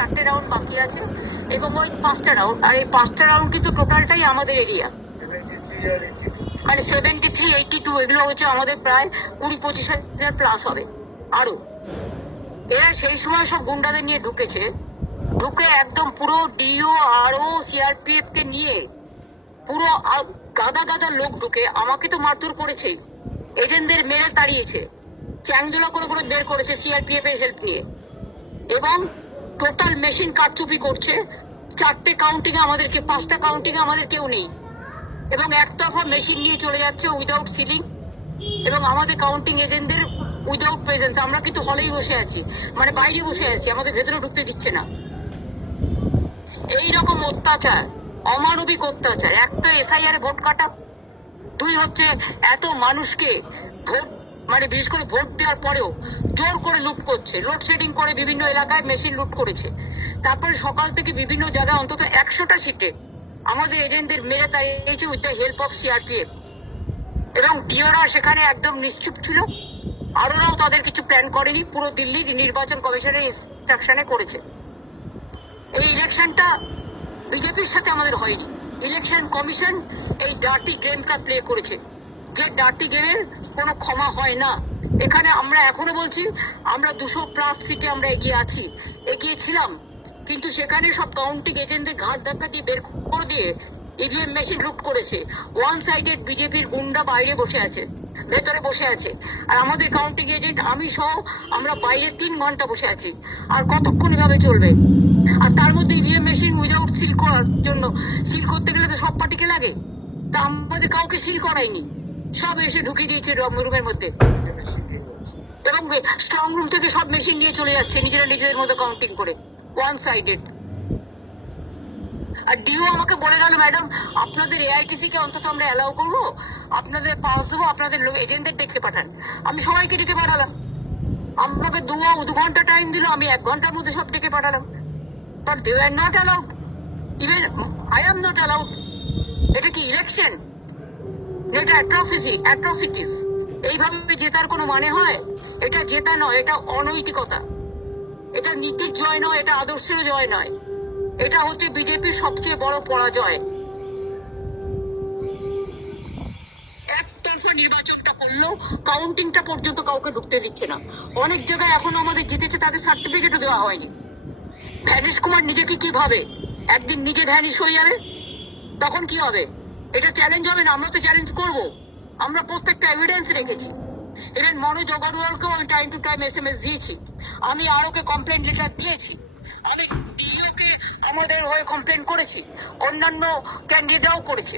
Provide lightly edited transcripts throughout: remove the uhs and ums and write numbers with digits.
4টে round বাকি আছে এবং ওই 5টা রাউন্ড, আর এই 5টা রাউন্ড কিন্তু টোটালটাই আমাদের এরিয়া, মানে 73, 82 এগুলো হচ্ছে আমাদের প্রায় 20-25 হাজার প্লাস হবে আরো। এরা সেই সময় সব গুন্ডাদের নিয়ে ঢুকেছে, ঢুকে একদম পুরো ডিও আরও সিআরপিএফ কে নিয়ে পুরো গাদা গাদা লোক ঢুকে আমাকে তো মারধর করেছেই, এজেন্টদের মেরে তাড়িয়েছে, চ্যাংদোলা করে করে বের করেছে সিআরপিএফ এর হেল্প নিয়ে, এবং টোটাল মেশিন কারচুপি করছে। 4টে কাউন্টিং এ আমাদেরকে, 5টা কাউন্টিং এ আমাদের কেউ নেই, এবং একতরফা মেশিন নিয়ে চলে যাচ্ছে উইদাউট সিলিং, এবং আমাদের কাউন্টিং এজেন্টদের উইদাউট প্রেজেন্স। আমরা কিন্তু হলেই বসে আছি, মানে বাইরে বসে আছি, আমাদের ভেতরে ঢুকতে দিচ্ছে না। এইরকম অত্যাচার, অমানবিক অত্যাচার। একটা এসআইআর ভোট কাটা, 2 হচ্ছে এত মানুষকে ভোট, মানে বিশেষ করে ভোট দেওয়ার পরেও জোর করে লুট করছে, লোডশেডিং করে বিভিন্ন এলাকায় মেশিন লুট করেছে। তারপরে সকাল থেকে বিভিন্ন জায়গায় অন্তত 100টা সিটে আমাদের এজেন্টদের মেরে তাড়িয়েছে with the help of CRPF, এবং ডিওরা সেখানে একদম নিশ্চুপ ছিল। আরোরাও তাদের কিছু প্ল্যান করেনি, পুরো দিল্লির নির্বাচন কমিশনের ইনস্ট্রাকশনে করেছে। এই ইলেকশনটা বিজেপির সাথে আমাদের হয়নি, ইলেকশন কমিশন এই ডার্টি গেমটা প্লে করেছে, যে ডার্টি গেমের কোনো ক্ষমা হয় না। এখানে আমরা এখনো বলছি, আমরা 200+ সিটে আমরা এগিয়ে আছি, এগিয়ে ছিলাম, কিন্তু সেখানে সব কাউন্টিং এজেন্টদের ঘাট ধাক্কা দিয়ে বের করে দিয়ে ইভিএম মেশিন লুট করেছে। ওয়ান সাইডেড বিজেপির গুন্ডা বাইরে বসে আছে, ভেতরে বসে আছে, আর আমাদের কাউন্টিং এজেন্ট আমি সহ আমরা বাইরে 3 ঘন্টা বসে আছি। আর কতক্ষণ এভাবে চলবে? আর তার মধ্যে ইভিএম মেশিন উইদাউট সিল করার জন্য, সিল করতে গেলে তো সব পার্টিকে লাগে, তা আমাদের কাউকে সিল করায়নি, সব এসে ঢুকিয়ে দিয়েছে রুমের মধ্যে, এবং স্ট্রং রুম থেকে সব মেশিন নিয়ে চলে যাচ্ছে নিজেরা নিজেদের মধ্যে কাউন্টিং করে, ওয়ান সাইডেড। আর ডিও আমাকে বলে গেল, ম্যাডাম আপনাদের এআইটিসি কে অন্তত আমরা অ্যালাউ করবো, আপনাদের পাস দেবো, আপনাদের এজেন্টদের ডেকে পাঠান। আমি সবাইকে ডেকে পাঠালাম, আমাকে 2 ঘন্টা টাইম দিল, আমি 1 ঘন্টার মধ্যে সব ডেকে পাঠালাম, but they are not allowed, even I am not allowed. এটা কি ইলেকশন? এটা অ্যাট্রসিটিস। এইভাবে জেতার কোনো মানে হয়? এটা জেতা নয়, এটা অনৈতিকতা, এটা নীতির জয় নয়, এটা আদর্শের জয় নয়, এটা হচ্ছে বিজেপির সবচেয়ে বড় পরাজয়। একতরফা নির্বাচনটা করলো, কাউন্টিংটা পর্যন্ত কাউকে ঢুকতে দিচ্ছে না। অনেক জায়গায় এখনো আমাদের জিতেছে, তাদের সার্টিফিকেটও দেওয়া হয়নি। ভ্যানিশ কুমার নিজেকে কি ভাবে? একদিন নিজে ভ্যানিশ হয়ে যাবে, তখন কি হবে? এটা চ্যালেঞ্জ হবে না? আমরা তো চ্যালেঞ্জ করবো, আমরা প্রত্যেকটা এভিডেন্স রেখেছি। ইভেন মনোজ অগরওয়ালকেও আমি টাইম টু টাইম SMS দিয়েছি, আমি আরোকে কমপ্লেন লেটার দিয়েছি, আমি ডিওকে আমাদের হয়ে কমপ্লেন করেছি, অন্যান্য ক্যান্ডিডেটরাও করেছে,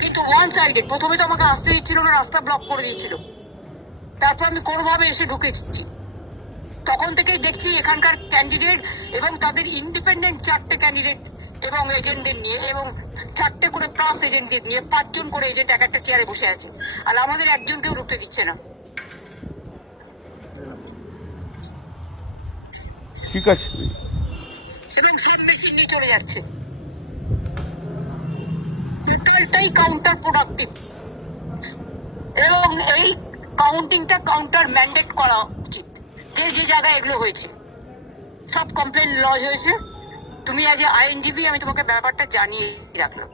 কিন্তু ওয়ান সাইডেড। প্রথমে তো আমাকে আসতে দিচ্ছিল না, রাস্তা ব্লক করে দিয়েছিল, তারপর আমি কোনোভাবে এসে ঢুকেছি। তখন থেকেই দেখছি এখানকার ক্যান্ডিডেট এবং তাদের ইন্ডিপেন্ডেন্ট 4টে ক্যান্ডিডেট এবং এজেন্টদের নিয়ে, এবং 4টে করে প্লাস এজেন্টদের নিয়ে 5 জন করে এজেন্ট এক একটা চেয়ারে বসে আছে, আর আমাদের একজনকেও ঢুকতে দিচ্ছে না। ঠিক আছে, এবং সব মেশিন নিয়ে চলে যাচ্ছে, টোটালটাই কাউন্টার প্রোডাক্টিভ, এবং এই কাউন্টিংটা কাউন্টার ম্যান্ডেট করা উচিত। যে যে জায়গায় এগুলো হয়েছে সব কমপ্লেন লজ হয়েছে, তুমি আজ আইনজীবী, আমি তোমাকে ব্যাপারটা জানিয়ে রাখলাম।